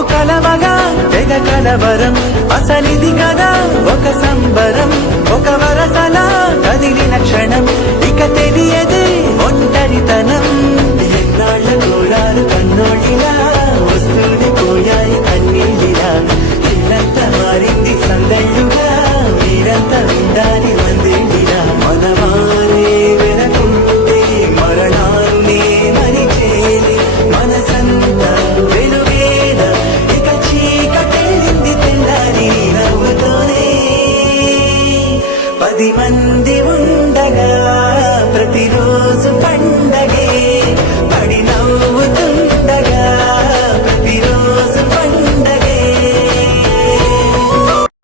కలవగా తెగ కలవరం అసలిది కదా ఒక సంబరం ఒక వరసలా కదిలిన క్షణం ఇక తెలియదే ఒంటరితనం ఎన్నాళ్ళ కోరారు కన్నోడిలా వస్తూనే పోయాయి అన్నిలా ఇల్లంతా మారింది సందళ్ళుగా మీరంతా ఉండాలి వందేళ్ళిలా మనవారే వెనకుంటే మరణాన్నే మరిచేది మనసంతా వెలుగేలా ఇక చీకటెళ్ళింది తెల్లారి నవ్వుతోనే 10 మంది ఉండగా ప్రతిరోజు పండగే పడి నవ్వుతుండగా ప్రతిరోజు పండగే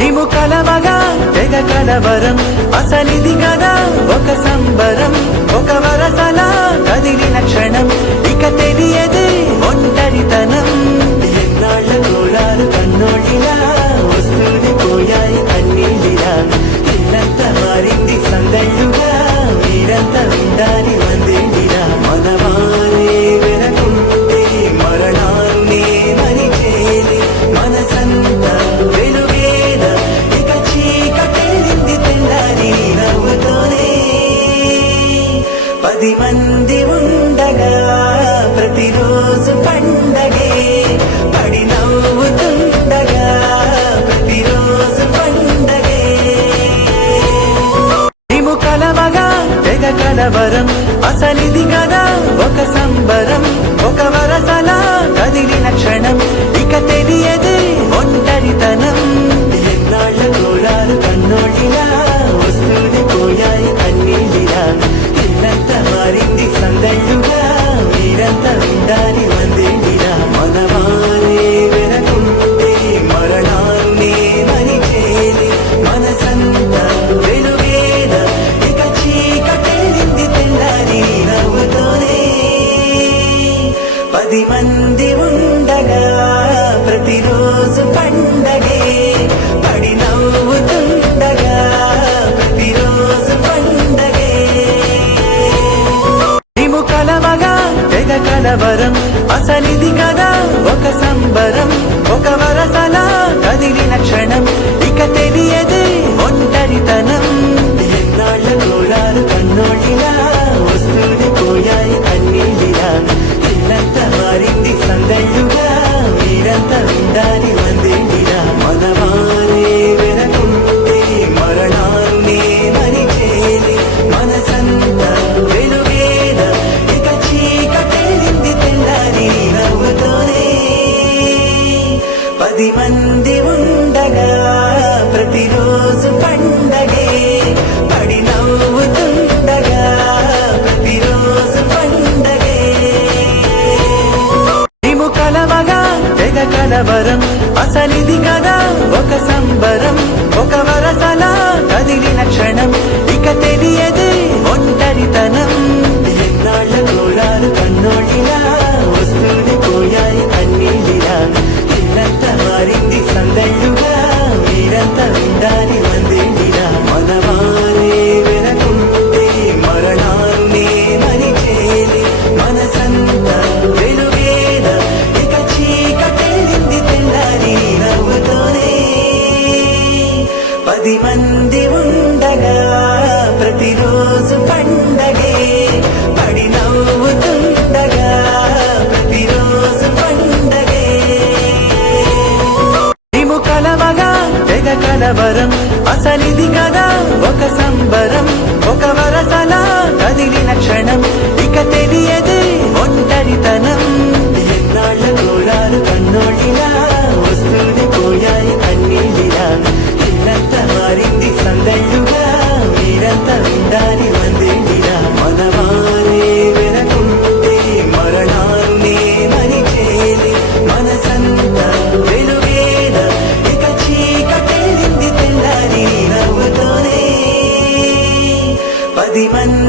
మేము కలవగా తెగ కలవరం అసలిది కదా ఒక సంబరం ఒక వరసలా కదిలిన క్షణం ఇక తెలియదే ఒంటరితనం ఎన్నాళ్ళ కోరారు కన్నోడిలా వస్తూనే పోయాయి అన్నిలా ఇల్లంతా మారింది సందళ్ళుగా మీరంతా ఉండాలి వందేళ్ళిలా మనవారే వెనకుంటే మరణాన్నే మరిచేది మనసంతా వెలుగేలా ఇక చీకటెళ్ళింది తెల్లారి నవ్వుతోనే 10 మంది ఉండగా ప్రతిరోజు పండగే పడి నవ్వుతుండగా ప్రతిరోజు పండగే మేము కలవగా తెగ కలవరం అసలిది కదా ఒక సంబరం ఒక వరసలా కదిలిన క్షణం ఇక తెలియదే ఒంటరితనం ఎన్నాళ్ళ కోరారు కన్నోడిలా వస్తూనే పోయాయి అన్నిలా ఇల్లంతా మారింది సందళ్ళుగా మీరంతా ఉండాలి వందేళ్ళిలా మనవారే వెనకుంటే మరణాన్నే మరిచేది మనసంతా వెలుగేలా ఇక చీకటెళ్ళింది తెల్లారి నవ్వుతోనే 10 మంది ఉండగా ప్రతిరోజు పండగే పడి నవ్వుతుండగా ప్రతిరోజు పండగే మేము కలవగా తెగ కలవరం అసలిది కదా ఒక సంబరం ఒక వరసలా కదిలిన క్షణం ఇక తెలియదే ఒంటరితనం ఎన్నాళ్ళ కోరారు కన్నోడిలా వస్తూనే పోయాయి అన్నిలా ఇల్లంతా మారింది సందళ్ళుగా మీరంతా ఉండాలి వందేళ్ళిలా మనవారే వెనకుంటే మరణాన్నే మరిచేది మనసంతా వెలుగేలా ఇక చీకటెళ్ళింది తెల్లారి నవ్వుతోనే 10 మంది ఉండగా ప్రతిరోజు పండగే పడి నవ్వుతుండగా ప్రతిరోజు పండగే మేము కలవగా తెగ కలవరం అసలిది కదా ఒక సంబరం ఒక వరసలా కదిలిన క్షణం ఇక తెలియదే ఒంటరితనం ఎన్నాళ్ళ కోరారు కన్నోడిలా వస్తూనే పోయాయి అన్నిలా ఇల్లంతా మారింది సందళ్ళుగా మీరంతా ఉండాలి వందేళ్ళిలా మనవారే వెనకుంటే మరణాన్నే మరిచేది మనసంతా వెలుగేలా ఇక చీకటెళ్ళింది తెల్లారి నవ్వుతోనే 10 మంది ఉండగా ప్రతిరోజు పండగే పడి నవ్వుతుండగా ప్రతిరోజు పండగే మేము కలవగా తెగ కలవరం అసలిది కదా ఒక సంబరం ఒక వరసలా కదిలిన క్షణం ఇక తెలియదే ఒంటరితనం ఎన్నాళ్ళ కోరారు కన్నోడిలా వస్తూనే పోయాయి అన్నిలా ఇల్లంతా మారింది సందళ్ళుగా మీరంతా ఉండాలి వందేళ్ళిలా మనవారే వెనకుంటే మరణాన్నే మరిచేది మనసంతా వెలుగేలా ఇక చీకటెళ్ళింది తెల్లారి నవ్వుతోనే 10 మంది